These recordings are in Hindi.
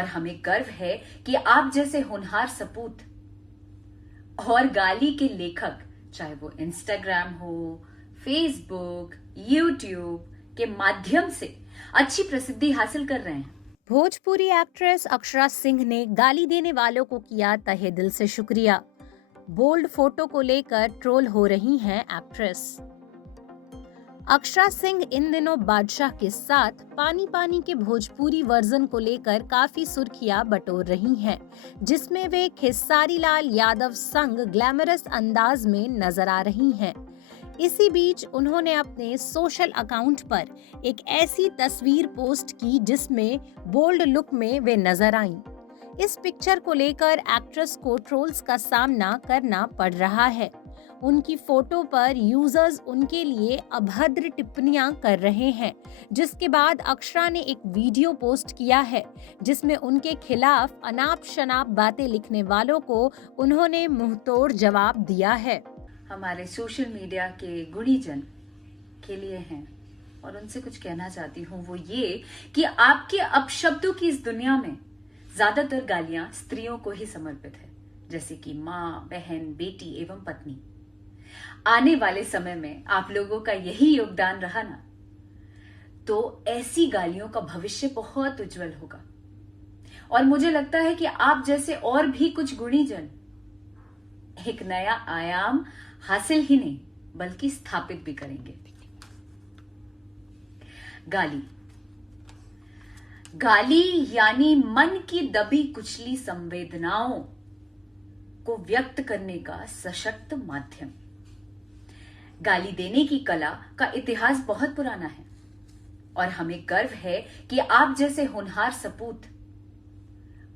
और हमें गर्व है कि आप जैसे होनहार सपूत और गाली के लेखक, चाहे वो इंस्टाग्राम हो, फेसबुक, यूट्यूब के माध्यम से अच्छी प्रसिद्धि हासिल कर रहे हैं। भोजपुरी एक्ट्रेस अक्षरा सिंह ने गाली देने वालों को किया तहे दिल से शुक्रिया। बोल्ड फोटो को लेकर ट्रोल हो रही हैं एक्ट्रेस। अक्षरा सिंह इन दिनों बादशाह के साथ पानी पानी के भोजपुरी वर्जन को लेकर काफी सुर्खियां बटोर रही हैं, जिसमें वे खेसारी लाल यादव संग ग्लैमरस अंदाज में नजर आ रही हैं। इसी बीच उन्होंने अपने सोशल अकाउंट पर एक ऐसी तस्वीर पोस्ट की जिसमें बोल्ड लुक में वे नजर आईं। इस पिक्चर को लेकर एक्ट्रेस को ट्रोल्स का सामना करना पड़ रहा है। उनकी फोटो पर यूजर्स उनके लिए अभद्र टिप्पणियां कर रहे हैं, जिसके बाद अक्षरा ने एक वीडियो पोस्ट किया है जिसमें उनके खिलाफ अनाप शनाप बातें लिखने वालों को उन्होंने मुंहतोड़ जवाब दिया है। हमारे सोशल मीडिया के गुणीजन के लिए हैं और उनसे कुछ कहना चाहती हूँ, वो ये कि आपके अपशब्दों की इस दुनिया में ज्यादातर गालियां स्त्रियों को ही समर्पित है, जैसे कि माँ, बहन, बेटी एवं पत्नी। आने वाले समय में आप लोगों का यही योगदान रहा ना, तो ऐसी गालियों का भविष्य बहुत उज्जवल होगा। और मुझे लगता है कि आप जैसे और भी कुछ गुणीजन एक नया आयाम हासिल ही नहीं बल्कि स्थापित भी करेंगे। गाली यानी मन की दबी कुचली संवेदनाओं को व्यक्त करने का सशक्त माध्यम। गाली देने की कला का इतिहास बहुत पुराना है और हमें गर्व है कि आप जैसे होनहार सपूत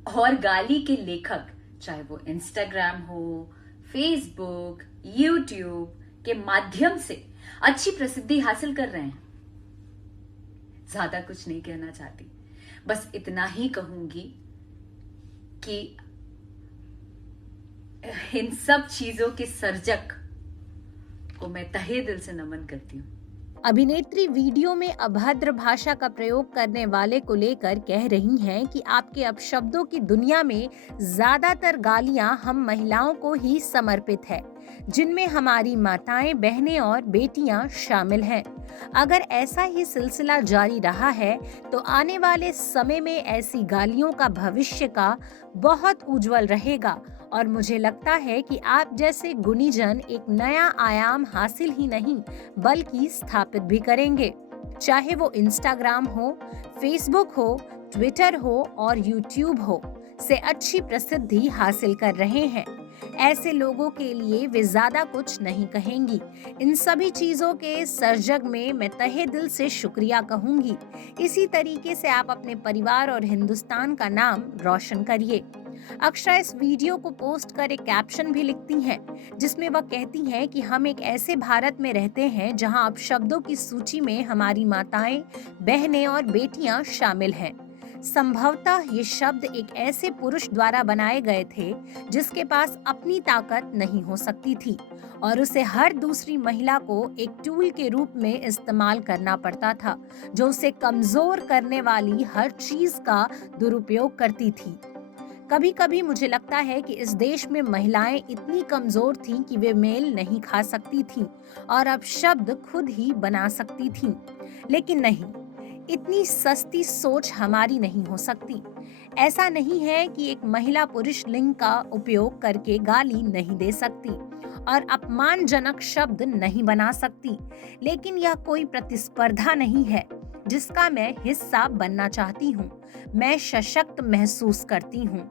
और गाली के लेखक, चाहे वो इंस्टाग्राम हो, फेसबुक, यूट्यूब के माध्यम से अच्छी प्रसिद्धि हासिल कर रहे हैं। ज्यादा कुछ नहीं कहना चाहती, बस इतना ही कहूंगी कि इन सब चीजों के सर्जक को मैं तहे दिल से नमन करती हूँ। अभिनेत्री वीडियो में अभद्र भाषा का प्रयोग करने वाले को लेकर कह रही हैं कि आपके अपशब्दों की दुनिया में ज्यादातर गालियां हम महिलाओं को ही समर्पित है, जिनमें हमारी माताएं, बहनें और बेटियां शामिल हैं। अगर ऐसा ही सिलसिला जारी रहा है तो आने वाले समय में ऐसी गालियों का भविष्य का बहुत उज्जवल रहेगा और मुझे लगता है कि आप जैसे गुणीजन एक नया आयाम हासिल ही नहीं बल्कि स्थापित भी करेंगे। चाहे वो इंस्टाग्राम हो, फेसबुक हो, ट्विटर हो और यूट्यूब हो से अच्छी प्रसिद्धि हासिल कर रहे हैं। ऐसे लोगों के लिए वे ज्यादा कुछ नहीं कहेंगी। इन सभी चीजों के सर्जक में मैं तहे दिल से शुक्रिया कहूंगी। इसी तरीके से आप अपने परिवार और हिंदुस्तान का नाम रोशन करिए। अक्षरा इस वीडियो को पोस्ट कर एक कैप्शन भी लिखती हैं, जिसमें वह कहती हैं कि हम एक ऐसे भारत में रहते हैं जहां अपशब्दों की सूची में हमारी माताएं, बहनें और बेटियां शामिल हैं। संभवतः ये शब्द एक ऐसे पुरुष द्वारा बनाए गए थे जिसके पास अपनी ताकत नहीं हो सकती थी और उसे हर दूसरी महिला को एक टूल के रूप में इस्तेमाल करना पड़ता था, जो उसे कमजोर करने वाली हर चीज का दुरुपयोग करती थी। कभी कभी मुझे लगता है कि इस देश में महिलाएं इतनी कमजोर थीं कि वे मेल नहीं खा सकती थीं और अब शब्द खुद ही बना सकती थीं। लेकिन नहीं, इतनी सस्ती सोच हमारी नहीं हो सकती। ऐसा नहीं है कि एक महिला पुरुष लिंग का उपयोग करके गाली नहीं दे सकती और अपमानजनक शब्द नहीं बना सकती, लेकिन यह कोई प्रतिस्पर्धा नहीं है जिसका मैं हिस्सा बनना चाहती हूँ। मैं सशक्त महसूस करती हूँ।